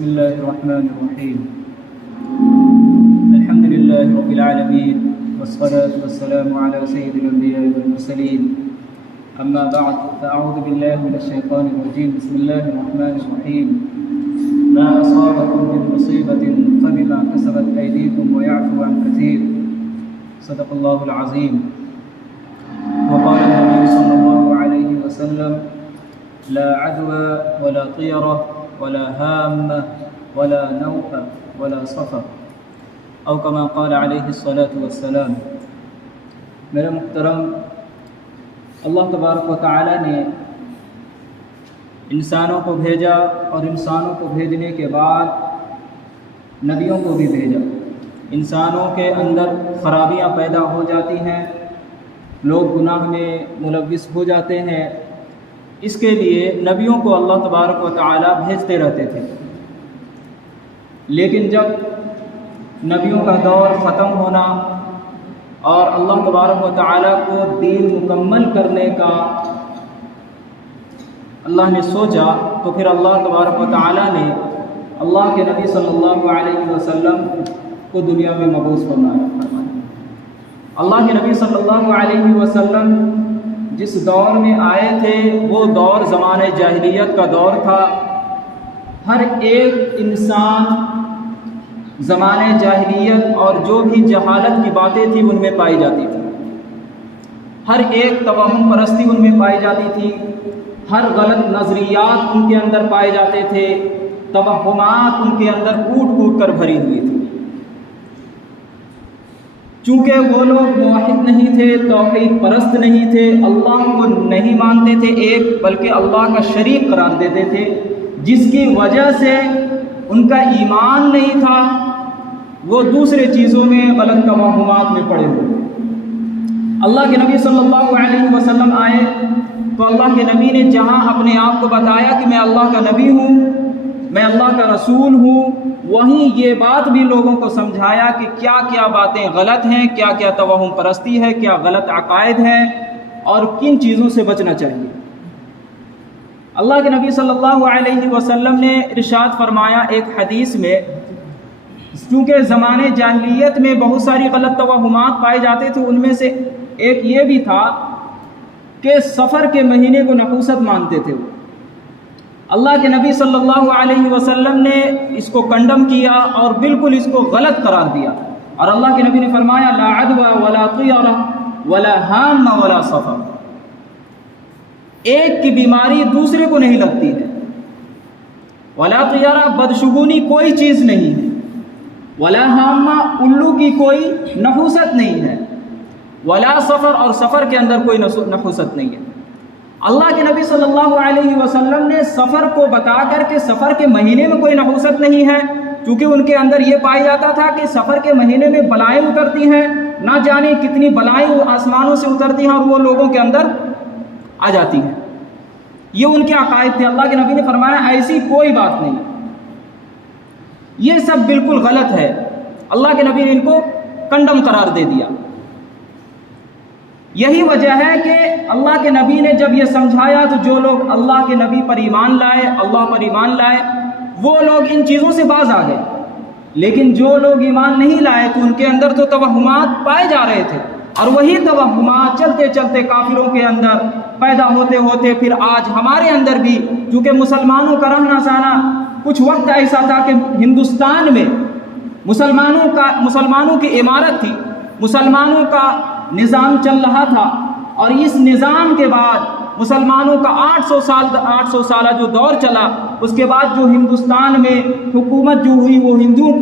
بسم الله الرحمن الرحيم. الحمد لله رب العالمين والصلاة والسلام على سيد الأنبياء والمرسلين. أما بعد فأعوذ بالله من الشيطان الرجيم. بسم الله الرحمن الرحيم. ما أصابكم من مصيبة فبما كسبت أيديكم ويعفو عن كثير. صدق الله العظيم. وقال النبي صلى الله عليه وسلم: لا عدوى ولا طيرة ولا هامة ولا نوء ولا صفر، او كما قال علیہ الصلاۃ والسلام. میرے محترم، اللہ تبارک و تعالی نے انسانوں کو بھیجا اور انسانوں کو بھیجنے کے بعد نبیوں کو بھی بھیجا. انسانوں کے اندر خرابیاں پیدا ہو جاتی ہیں، لوگ گناہ میں ملوث ہو جاتے ہیں. اس کے لیے نبیوں کو اللہ تبارک و تعالی بھیجتے رہتے تھے. لیکن جب نبیوں کا دور ختم ہونا اور اللہ تبارک و تعالی کو دین مکمل کرنے کا اللہ نے سوچا، تو پھر اللہ تبارک و تعالی نے اللہ کے نبی صلی اللہ علیہ وسلم کو دنیا میں مبعوث فرمایا. اللہ کے نبی صلی اللہ علیہ وسلم جس دور میں آئے تھے وہ دور زمانہ جاہلیت کا دور تھا. ہر ایک انسان زمانہ جاہلیت اور جو بھی جہالت کی باتیں تھیں ان میں پائی جاتی تھی. ہر ایک توہم پرستی ان میں پائی جاتی تھی. ہر غلط نظریات ان کے اندر پائے جاتے تھے. توہمات ان کے اندر کوٹ کوٹ کر بھری ہوئی تھی. چونکہ وہ لوگ موحد نہیں تھے، توحید پرست نہیں تھے، اللہ کو نہیں مانتے تھے ایک، بلکہ اللہ کا شریک قرار دیتے تھے، جس کی وجہ سے ان کا ایمان نہیں تھا. وہ دوسرے چیزوں میں غلط توہمات میں پڑے ہوئے. اللہ کے نبی صلی اللہ علیہ وسلم آئے تو اللہ کے نبی نے جہاں اپنے آپ کو بتایا کہ میں اللہ کا نبی ہوں، میں اللہ کا رسول ہوں، وہیں یہ بات بھی لوگوں کو سمجھایا کہ کیا کیا باتیں غلط ہیں، کیا کیا توہم پرستی ہے، کیا غلط عقائد ہیں اور کن چیزوں سے بچنا چاہیے. اللہ کے نبی صلی اللہ علیہ وسلم نے ارشاد فرمایا ایک حدیث میں، چونکہ زمانے جاہلیت میں بہت ساری غلط توہمات پائے جاتے تھے، ان میں سے ایک یہ بھی تھا کہ سفر کے مہینے کو نحوست مانتے تھے. اللہ کے نبی صلی اللہ علیہ وسلم نے اس کو کنڈم کیا اور بالکل اس کو غلط قرار دیا. اور اللہ کے نبی نے فرمایا: لا عدوى ولا طیرہ ولا ہامہ ولا صفر. ایک کی بیماری دوسرے کو نہیں لگتی ہے. ولا طیرہ بدشگونی کوئی چیز نہیں ہے. ولا ہامہ الو کی کوئی نحوست نہیں ہے. ولا صفر اور سفر کے اندر کوئی نحوست نہیں ہے. اللہ کے نبی صلی اللہ علیہ وسلم نے سفر کو بتا کر کے سفر کے مہینے میں کوئی نحوست نہیں ہے، چونکہ ان کے اندر یہ پایا جاتا تھا کہ سفر کے مہینے میں بلائیں اترتی ہیں، نہ جانے کتنی بلائیں آسمانوں سے اترتی ہیں اور وہ لوگوں کے اندر آ جاتی ہیں. یہ ان کے عقائد تھے. اللہ کے نبی نے فرمایا ایسی کوئی بات نہیں، یہ سب بالکل غلط ہے. اللہ کے نبی نے ان کو کنڈم قرار دے دیا. یہی وجہ ہے کہ اللہ کے نبی نے جب یہ سمجھایا تو جو لوگ اللہ کے نبی پر ایمان لائے، اللہ پر ایمان لائے، وہ لوگ ان چیزوں سے باز آ گئے. لیکن جو لوگ ایمان نہیں لائے تو ان کے اندر تو توہمات پائے جا رہے تھے، اور وہی توہمات چلتے چلتے کافروں کے اندر پیدا ہوتے ہوتے پھر آج ہمارے اندر بھی، چونکہ مسلمانوں کا رہنا سہنا کچھ وقت ایسا تھا کہ ہندوستان میں مسلمانوں کی عمارت تھی، مسلمانوں کا نظام چل رہا تھا، اور اس نظام کے بعد مسلمانوں کا 800 سالہ جو دور چلا، اس کے بعد جو ہندوستان میں حکومت جو ہوئی وہ ہندوؤں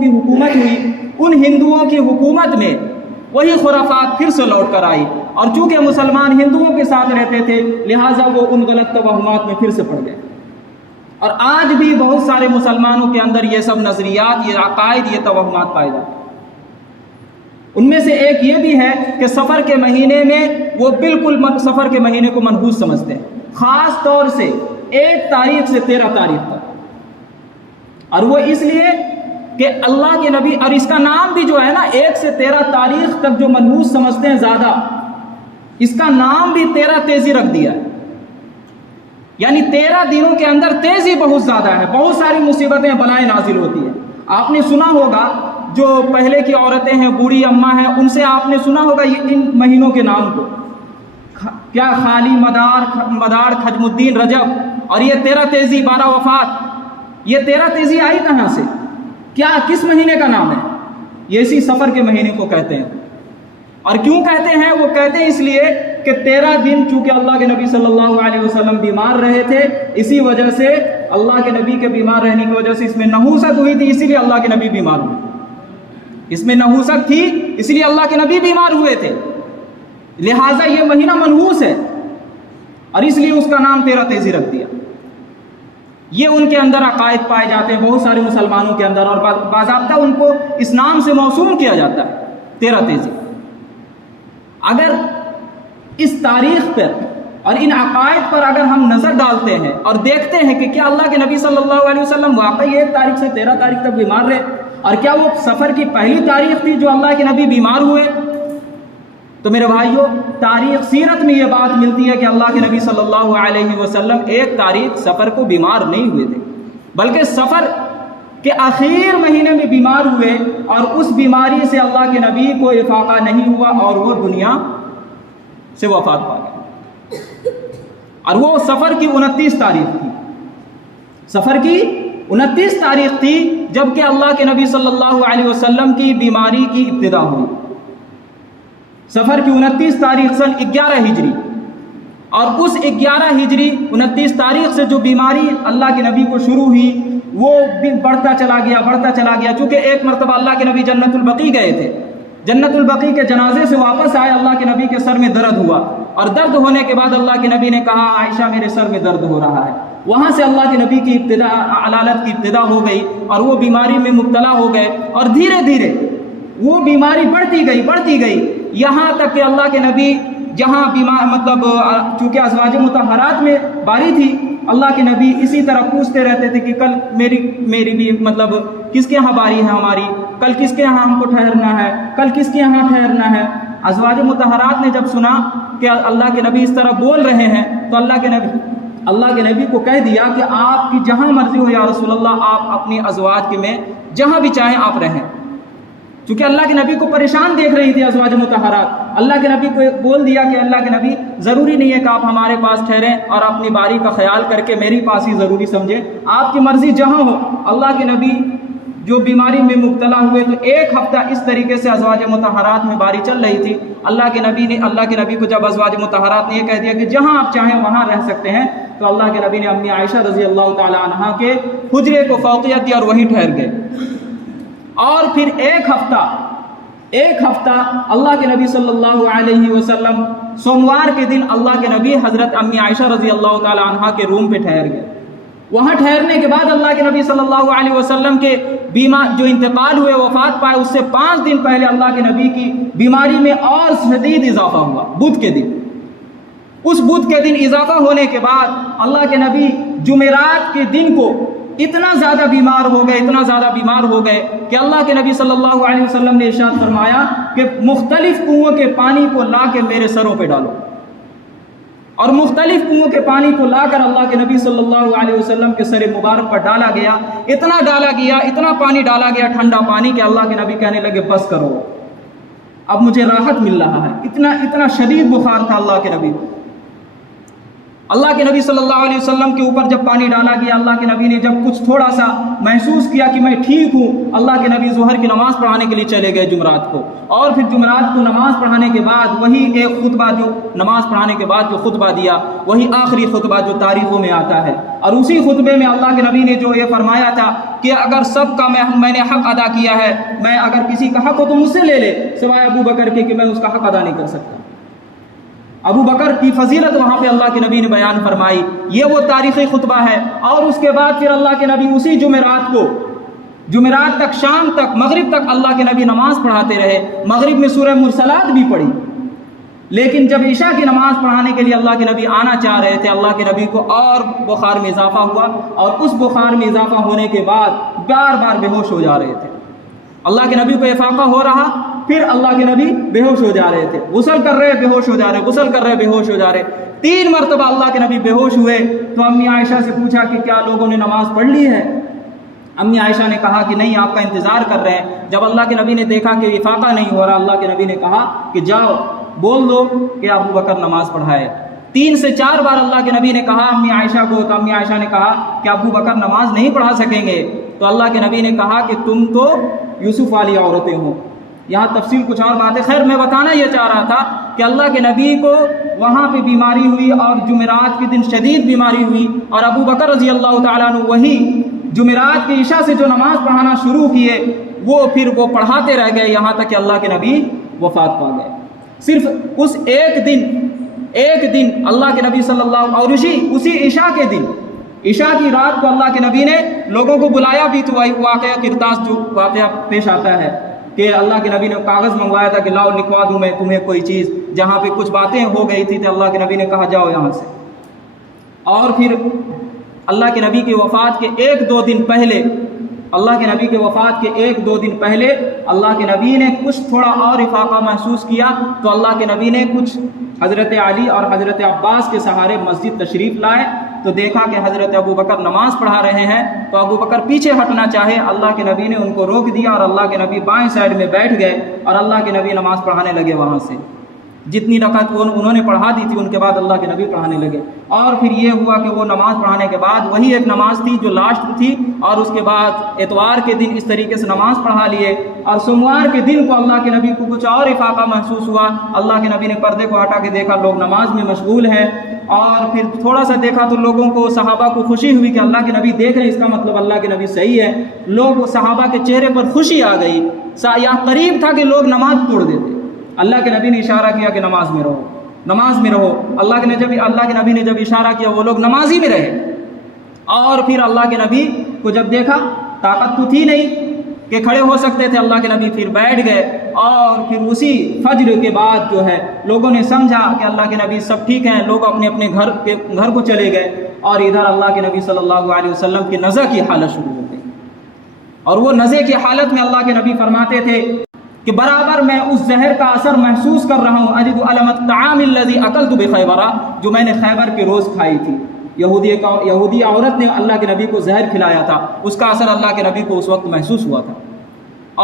کی حکومت ہوئی. ان ہندوؤں کی حکومت میں وہی خرافات پھر سے لوٹ کر آئی، اور چونکہ مسلمان ہندوؤں کے ساتھ رہتے تھے لہٰذا وہ ان غلط توہمات میں پھر سے پڑ گئے. اور آج بھی بہت سارے مسلمانوں کے اندر یہ سب نظریات، یہ عقائد، یہ توہمات پائے جاتے ہیں. ان میں سے ایک یہ بھی ہے کہ سفر کے مہینے میں وہ بالکل سفر کے مہینے کو منحوس سمجھتے ہیں، خاص طور سے 1 تاریخ سے 13 تاریخ تک. اور وہ اس لیے کہ اللہ کے نبی، اور اس کا نام بھی جو ہے نا 1 سے 13 تاریخ تک جو منحوس سمجھتے ہیں زیادہ، اس کا نام بھی 13 تیزی رکھ دیا ہے. یعنی 13 دنوں کے اندر تیزی بہت زیادہ ہے، بہت ساری مصیبتیں بلائیں نازل ہوتی ہیں۔ آپ نے سنا ہوگا جو پہلے کی عورتیں ہیں، بوڑھی اماں ہیں، ان سے آپ نے سنا ہوگا یہ ان مہینوں کے نام کو، کیا خالی مدار خجم الدین رجب، اور یہ 13 تیزی 12 وفات، یہ 13 تیزی آئی کہاں سے؟ کیا کس مہینے کا نام ہے؟ یہ اسی سفر کے مہینے کو کہتے ہیں۔ اور کیوں کہتے ہیں؟ وہ کہتے ہیں اس لیے کہ 13 دن چونکہ اللہ کے نبی صلی اللہ علیہ وسلم بیمار رہے تھے، اسی وجہ سے اللہ کے نبی کے بیمار رہنے کی وجہ سے اس میں نحوست ہوئی تھی، اسی لیے اللہ کے نبی بیمار ہوئے۔ اس میں نحوست تھی، اس لیے اللہ کے نبی بیمار ہوئے تھے، لہٰذا یہ مہینہ منحوس ہے، اور اس لیے اس کا نام 13 تیزی رکھ دیا۔ یہ ان کے اندر عقائد پائے جاتے ہیں بہت سارے مسلمانوں کے اندر، اور باضابطہ ان کو اس نام سے موسوم کیا جاتا ہے 13 تیزی۔ اگر اس تاریخ پر اور ان عقائد پر اگر ہم نظر ڈالتے ہیں اور دیکھتے ہیں کہ کیا اللہ کے نبی صلی اللہ علیہ وسلم واقعی 1 تاریخ سے 13 تاریخ تک بیمار رہے، اور کیا وہ سفر کی پہلی تاریخ تھی جو اللہ کے نبی بیمار ہوئے، تو میرے بھائیوں تاریخ سیرت میں یہ بات ملتی ہے کہ اللہ کے نبی صلی اللہ علیہ وسلم 1 تاریخ سفر کو بیمار نہیں ہوئے تھے، بلکہ سفر کے آخر مہینے میں بیمار ہوئے، اور اس بیماری سے اللہ کے نبی کو افاقہ نہیں ہوا اور وہ دنیا سے وفات پا گئے۔ اور وہ سفر کی 29 تاریخ تھی، سفر کی 29 تاریخ تھی جبکہ اللہ کے نبی صلی اللہ علیہ وسلم کی بیماری کی ابتدا ہوئی۔ سفر کی 29 تاریخ سن 11 ہجری، اور اس 11 ہجری 29 تاریخ سے جو بیماری اللہ کے نبی کو شروع ہوئی وہ بڑھتا چلا گیا، چونکہ ایک مرتبہ اللہ کے نبی جنت البقیع گئے تھے، جنت البقیع کے جنازے سے واپس آئے، اللہ کے نبی کے سر میں درد ہوا، اور درد ہونے کے بعد اللہ کے نبی نے کہا عائشہ میرے سر میں درد ہو رہا ہے۔ وہاں سے اللہ کے نبی کی علالت کی ابتدا ہو گئی، اور وہ بیماری میں مبتلا ہو گئے، اور دھیرے دھیرے وہ بیماری بڑھتی گئی، یہاں تک کہ اللہ کے نبی جہاں بیمار چونکہ ازواج مطہرات میں باری تھی، اللہ کے نبی اسی طرح پوچھتے رہتے تھے کہ کل میری بھی کس کے یہاں باری ہے ہماری، کل کس کے یہاں ہم کو ٹھہرنا ہے، کل کس کے یہاں ٹھہرنا ہے۔ ازواج مطہرات نے جب سنا کہ اللہ کے نبی اس طرح بول رہے ہیں تو اللہ کے نبی کو کہہ دیا کہ آپ کی جہاں مرضی ہو یا رسول اللہ، آپ اپنی ازواج میں جہاں بھی چاہیں آپ رہیں، چونکہ اللہ کے نبی کو پریشان دیکھ رہی تھی ازواج مطہرات۔ اللہ کے نبی کو بول دیا کہ اللہ کے نبی ضروری نہیں ہے کہ آپ ہمارے پاس ٹھہریں اور اپنی باری کا خیال کر کے میری پاس ہی ضروری سمجھیں، آپ کی مرضی جہاں ہو۔ اللہ کے نبی جو بیماری میں مبتلا ہوئے تو 1 ہفتہ اس طریقے سے ازواج مطہرات میں باری چل رہی تھی۔ اللہ کے نبی کو جب ازواج مطہرات نے یہ کہہ دیا کہ جہاں آپ چاہیں وہاں رہ سکتے ہیں، تو اللہ کے نبی نے امی عائشہ رضی اللہ تعالی عنہا کے حجرے کو فوقیت دی اور وہیں ٹھہر گئے۔ اور پھر 1 ہفتہ اللہ کے نبی صلی اللہ علیہ وسلم سوموار کے دن اللہ کے نبی حضرت امی عائشہ رضی اللہ تعالی عنہا کے روم پہ ٹھہر گئے۔ وہاں ٹھہرنے کے بعد اللہ کے نبی صلی اللہ علیہ وسلم کے بیمار جو انتقال ہوئے، وفات پائے، اس سے 5 دن پہلے اللہ کے نبی کی بیماری میں اور شدید اضافہ ہوا بدھ کے دن۔ اس بدھ کے دن اضافہ ہونے کے بعد اللہ کے نبی جمعرات کے دن کو اتنا زیادہ بیمار ہو گئے کہ اللہ کے نبی صلی اللہ علیہ وسلم نے ارشاد فرمایا کہ مختلف کنووں کے پانی کو لا کے میرے سروں پہ ڈالو، اور مختلف کنووں کے پانی کو لا کر اللہ کے نبی صلی اللہ علیہ وسلم کے سر مبارک پر ڈالا گیا، اتنا پانی ڈالا گیا ٹھنڈا پانی کہ اللہ کے نبی کہنے لگے بس کرو، اب مجھے راحت مل رہا ہے۔ اتنا شدید بخار تھا اللہ کے نبی کو۔ اللہ کے نبی صلی اللہ علیہ وسلم کے اوپر جب پانی ڈالا گیا، اللہ کے نبی نے جب کچھ تھوڑا سا محسوس کیا کہ میں ٹھیک ہوں، اللہ کے نبی ظہر کی نماز پڑھانے کے لیے چلے گئے جمعرات کو، اور پھر جمعرات کو نماز پڑھانے کے بعد وہی ایک خطبہ جو نماز پڑھانے کے بعد جو خطبہ دیا، وہی آخری خطبہ جو تاریخوں میں آتا ہے، اور اسی خطبے میں اللہ کے نبی نے جو یہ فرمایا تھا کہ اگر سب کا میں نے حق ادا کیا ہے، میں اگر کسی کا حق ہو تو مجھ سے لے لے، سوائے ابو بکر کے کہ میں اس کا حق ادا نہیں کر سکتا۔ ابو بکر کی فضیلت وہاں پہ اللہ کے نبی نے بیان فرمائی، یہ وہ تاریخی خطبہ ہے۔ اور اس کے بعد پھر اللہ کے نبی اسی جمعرات تک شام تک مغرب تک اللہ کے نبی نماز پڑھاتے رہے۔ مغرب میں سورہ مرسلات بھی پڑھی، لیکن جب عشاء کی نماز پڑھانے کے لیے اللہ کے نبی آنا چاہ رہے تھے، اللہ کے نبی کو اور بخار میں اضافہ ہوا، اور اس بخار میں اضافہ ہونے کے بعد بار بار بے ہوش ہو جا رہے تھے۔ اللہ کے نبی کو افاقہ ہو رہا پھر اللہ کے نبی بے ہوش ہو جا رہے تھے، غسل کر رہے بے ہوش ہو جا رہے، غسل کر رہے بے ہوش ہو جا رہے، 3 مرتبہ اللہ کے نبی بے ہوش ہوئے۔ تو امی عائشہ سے پوچھا کہ کیا لوگوں نے نماز پڑھ لی ہے؟ امی عائشہ نے کہا کہ نہیں، آپ کا انتظار کر رہے ہیں۔ جب اللہ کے نبی نے دیکھا کہ افاقہ نہیں ہو رہا، اللہ کے نبی نے کہا کہ جاؤ بول دو کہ ابو بکر نماز پڑھائے۔ 3 سے 4 بار اللہ کے نبی نے کہا امی عائشہ کو، تو امی عائشہ نے کہا کہ ابو بکر نماز نہیں پڑھا سکیں گے۔ تو اللہ کے نبی نے کہا کہ تم تو یوسف والی عورتیں ہو۔ یہاں تفصیل کچھ اور بات ہے، خیر میں بتانا یہ چاہ رہا تھا کہ اللہ کے نبی کو وہاں پہ بیماری ہوئی اور جمعرات کے دن شدید بیماری ہوئی، اور ابو بکر رضی اللہ تعالیٰ عنہ وہی جمعرات کی عشاء سے جو نماز پڑھانا شروع کیے وہ پڑھاتے رہ گئے یہاں تک کہ اللہ کے نبی وفات پا گئے۔ صرف اس ایک دن اللہ کے نبی صلی اللہ، اور اسی عشاء کے دن، عشاء کی رات کو اللہ کے نبی نے لوگوں کو بلایا بھی، تو واقعہ کرتاس جو واقعہ پیش آتا ہے کہ اللہ کے نبی نے کاغذ منگوایا تھا کہ لاؤ لکھوا دوں میں تمہیں کوئی چیز، جہاں پہ کچھ باتیں ہو گئی تھی تو اللہ کے نبی نے کہا جاؤ یہاں سے۔ اور پھر اللہ کے نبی کی وفات کے 1-2 دن پہلے، اللہ کے نبی کے وفات کے 1-2 دن پہلے اللہ کے نبی نے کچھ تھوڑا اور افاقہ محسوس کیا، تو اللہ کے نبی نے کچھ حضرت علی اور حضرت عباس کے سہارے مسجد تشریف لائے، تو دیکھا کہ حضرت ابو بکر نماز پڑھا رہے ہیں، تو ابو بکر پیچھے ہٹنا چاہے، اللہ کے نبی نے ان کو روک دیا اور اللہ کے نبی بائیں سائڈ میں بیٹھ گئے اور اللہ کے نبی نماز پڑھانے لگے۔ وہاں سے جتنی رکعت انہوں نے پڑھا دی تھی ان کے بعد اللہ کے نبی پڑھانے لگے۔ اور پھر یہ ہوا کہ وہ نماز پڑھانے کے بعد وہی ایک نماز تھی جو لاسٹ تھی، اور اس کے بعد اتوار کے دن اس طریقے سے نماز پڑھا لیے، اور سوموار کے دن کو اللہ کے نبی کو کچھ اور افاقہ محسوس ہوا، اللہ کے نبی نے پردے کو ہٹا کے دیکھا لوگ نماز میں مشغول ہیں، اور پھر تھوڑا سا دیکھا تو لوگوں کو، صحابہ کو خوشی ہوئی کہ اللہ کے نبی دیکھ رہے ہیں، اس کا مطلب اللہ کے نبی صحیح ہے۔ لوگ، صحابہ کے چہرے پر خوشی آ گئی، یا قریب تھا کہ لوگ نماز توڑ دیتے۔ اللہ کے نبی نے اشارہ کیا کہ نماز میں رہو، نماز میں رہو۔ اللہ کے نبی نے جب اشارہ کیا وہ لوگ نمازی میں رہے، اور پھر اللہ کے نبی کو جب دیکھا، طاقت تو تھی نہیں کہ کھڑے ہو سکتے تھے، اللہ کے نبی پھر بیٹھ گئے، اور پھر اسی فجر کے بعد جو ہے لوگوں نے سمجھا کہ اللہ کے نبی سب ٹھیک ہیں، لوگ اپنے اپنے گھر کو چلے گئے، اور ادھر اللہ کے نبی صلی اللہ علیہ وسلم کی نزع کی حالت شروع ہو گئی۔ اور وہ نزع کی حالت میں اللہ کے نبی فرماتے تھے کہ برابر میں اس زہر کا اثر محسوس کر رہا ہوں، اجد علم الطعام الذی اکلت بخیبر، جو میں نے خیبر کے روز کھائی تھی۔ یہودی عورت نے اللہ کے نبی کو زہر کھلایا تھا، اس کا اثر اللہ کے نبی کو اس وقت محسوس ہوا تھا،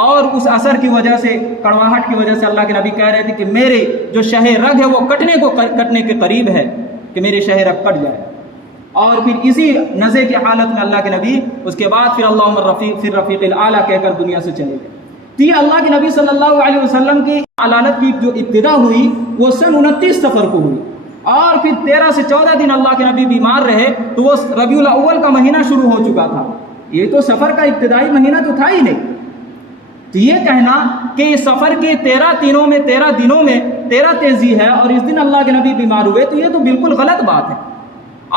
اور اس اثر کی وجہ سے، کڑواہٹ کی وجہ سے اللہ کے نبی کہہ رہے تھے کہ میرے جو شہ رگ ہے وہ کٹنے کے قریب ہے، کہ میرے شہ رگ کٹ جائے۔ اور پھر اسی نزع کی حالت میں اللہ کے نبی اس کے بعد پھر اللہم الرفیق فی الرفیق الاعلیٰ کہہ کر دنیا سے چلے گئے۔ تو یہ اللہ کے نبی صلی اللہ علیہ وسلم کی علالت کی جو ابتدا ہوئی وہ سن 29 صفر کو ہوئی، اور پھر 13 سے 14 دن اللہ کے نبی بیمار رہے، تو وہ ربیع الاول کا مہینہ شروع ہو چکا تھا، یہ تو سفر کا ابتدائی مہینہ تو تھا ہی نہیں۔ تو یہ کہنا کہ سفر کے 13 دنوں میں 13 تیزی ہے اور اس دن اللہ کے نبی بیمار ہوئے، تو یہ تو بالکل غلط بات ہے۔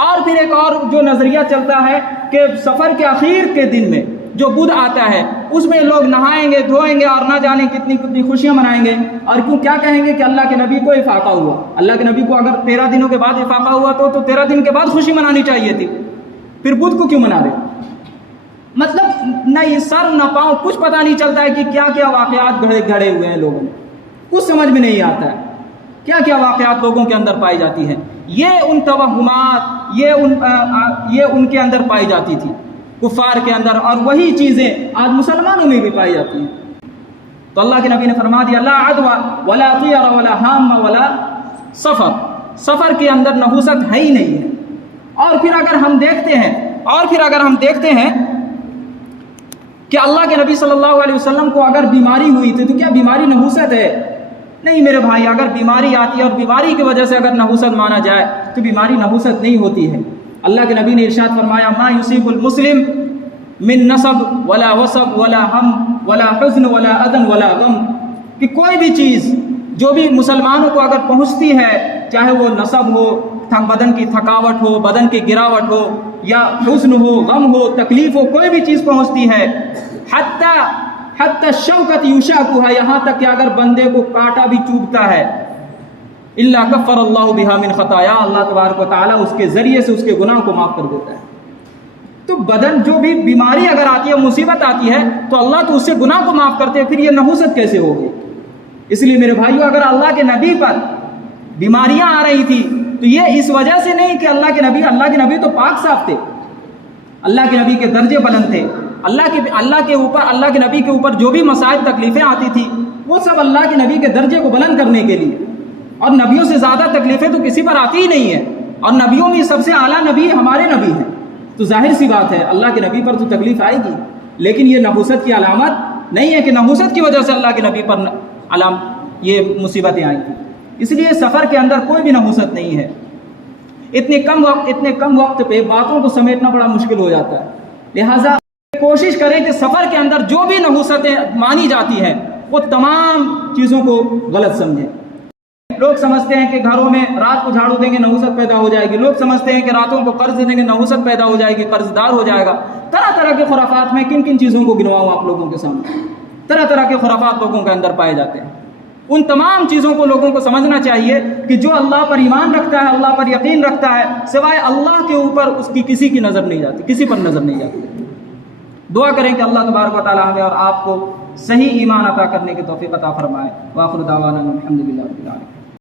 اور پھر ایک اور جو نظریہ چلتا ہے کہ سفر کے آخر کے دن میں جو بدھ آتا ہے اس میں لوگ نہائیں گے، دھوئیں گے، اور نہ جانے کتنی خوشیاں منائیں گے، اور کیا کہیں گے کہ اللہ کے نبی کو افاقہ ہوا۔ اللہ کے نبی کو اگر 13 دنوں کے بعد افاقہ ہوا تو 13 دن کے بعد خوشی منانی چاہیے تھی، پھر بدھ کو کیوں منا دے؟ مطلب نہ یہ سر نہ پاؤں، کچھ پتہ نہیں چلتا ہے کہ کیا کیا واقعات گھڑے ہوئے ہیں لوگوں میں، کچھ سمجھ میں نہیں آتا ہے کیا کیا واقعات لوگوں کے اندر پائی جاتی ہیں۔ یہ ان توہمات یہ ان کے اندر پائی جاتی تھی، کفار کے اندر، اور وہی چیزیں آج مسلمانوں میں بھی پائی جاتی ہیں۔ تو اللہ کے نبی نے فرما دیا لا عدوى ولا طير ولا حام ولا سفر، سفر کے اندر نحوست ہے ہی نہیں ہے۔ اور پھر اگر ہم دیکھتے ہیں کہ اللہ کے نبی صلی اللہ علیہ وسلم کو اگر بیماری ہوئی تھی تو کیا بیماری نحوست ہے؟ نہیں میرے بھائی، اگر بیماری آتی ہے اور بیماری کی وجہ سے اگر نحوست مانا جائے تو بیماری نحوست نہیں ہوتی ہے۔ اللہ کے نبی نے ارشاد فرمایا ما یصیب المسلم من نصب ولا وصب ولا ہم ولا حزن ولا اذن ولا غم، کہ کوئی بھی چیز جو بھی مسلمانوں کو اگر پہنچتی ہے، چاہے وہ نصب ہو، بدن کی تھکاوٹ ہو، بدن کی گراوٹ ہو، یا حزن ہو، غم ہو، تکلیف ہو، کوئی بھی چیز پہنچتی ہے، حتی الشوکۃ یشاکھها، یہاں تک کہ اگر بندے کو کانٹا بھی چوبتا ہے، الا کفر اللہ بہا من خطایا، اللہ تبارک و تعالیٰ اس کے ذریعے سے اس کے گناہ کو معاف کر دیتا ہے۔ تو بدن جو بھی بیماری اگر آتی ہے، مصیبت آتی ہے، تو اللہ تو اس سے گناہ کو معاف کرتے ہیں، پھر یہ نحوست کیسے ہوگی؟ اس لیے میرے بھائیوں، اگر اللہ کے نبی پر بیماریاں آ رہی تھی تو یہ اس وجہ سے نہیں کہ اللہ کے نبی تو پاک صاف تھے، اللہ کے نبی کے درجے بلند تھے، اللہ کے نبی کے اوپر جو بھی مسائل تکلیفیں آتی تھی وہ سب اللہ کے نبی کے درجے کو بلند کرنے کے لیے، اور نبیوں سے زیادہ تکلیفیں تو کسی پر آتی ہی نہیں ہیں، اور نبیوں میں سب سے اعلیٰ نبی ہمارے نبی ہیں، تو ظاہر سی بات ہے اللہ کے نبی پر تو تکلیف آئے گی، لیکن یہ نحوست کی علامت نہیں ہے کہ نحوست کی وجہ سے اللہ کے نبی پر یہ مصیبتیں آئی تھیں۔ اس لیے سفر کے اندر کوئی بھی نحوست نہیں ہے۔ اتنے کم وقت پہ باتوں کو سمیٹنا بڑا مشکل ہو جاتا ہے، لہٰذا کوشش کریں کہ سفر کے اندر جو بھی نحوستیں مانی جاتی ہیں وہ تمام چیزوں کو غلط سمجھیں۔ لوگ سمجھتے ہیں کہ گھروں میں رات کو جھاڑو دیں گے نحوست پیدا ہو جائے گی، لوگ سمجھتے ہیں کہ راتوں کو قرض دیں گے نحوست پیدا ہو جائے گی، قرض دار ہو جائے گا۔ طرح طرح کے خرافات، میں کن کن چیزوں کو گنواؤں آپ لوگوں کے سامنے، طرح طرح کے خرافات لوگوں کے اندر پائے جاتے ہیں۔ ان تمام چیزوں کو لوگوں کو سمجھنا چاہیے کہ جو اللہ پر ایمان رکھتا ہے، اللہ پر یقین رکھتا ہے، سوائے اللہ کے اوپر اس کی کسی کی نظر نہیں جاتی، کسی پر نظر نہیں جاتی۔ دعا کریں کہ اللہ تبارک و تعالی ہمیں اور آپ کو صحیح ایمان عطا کرنے کی توفیق عطا فرمائے۔ وآخر دعوانا الحمدللہ رب العالمین۔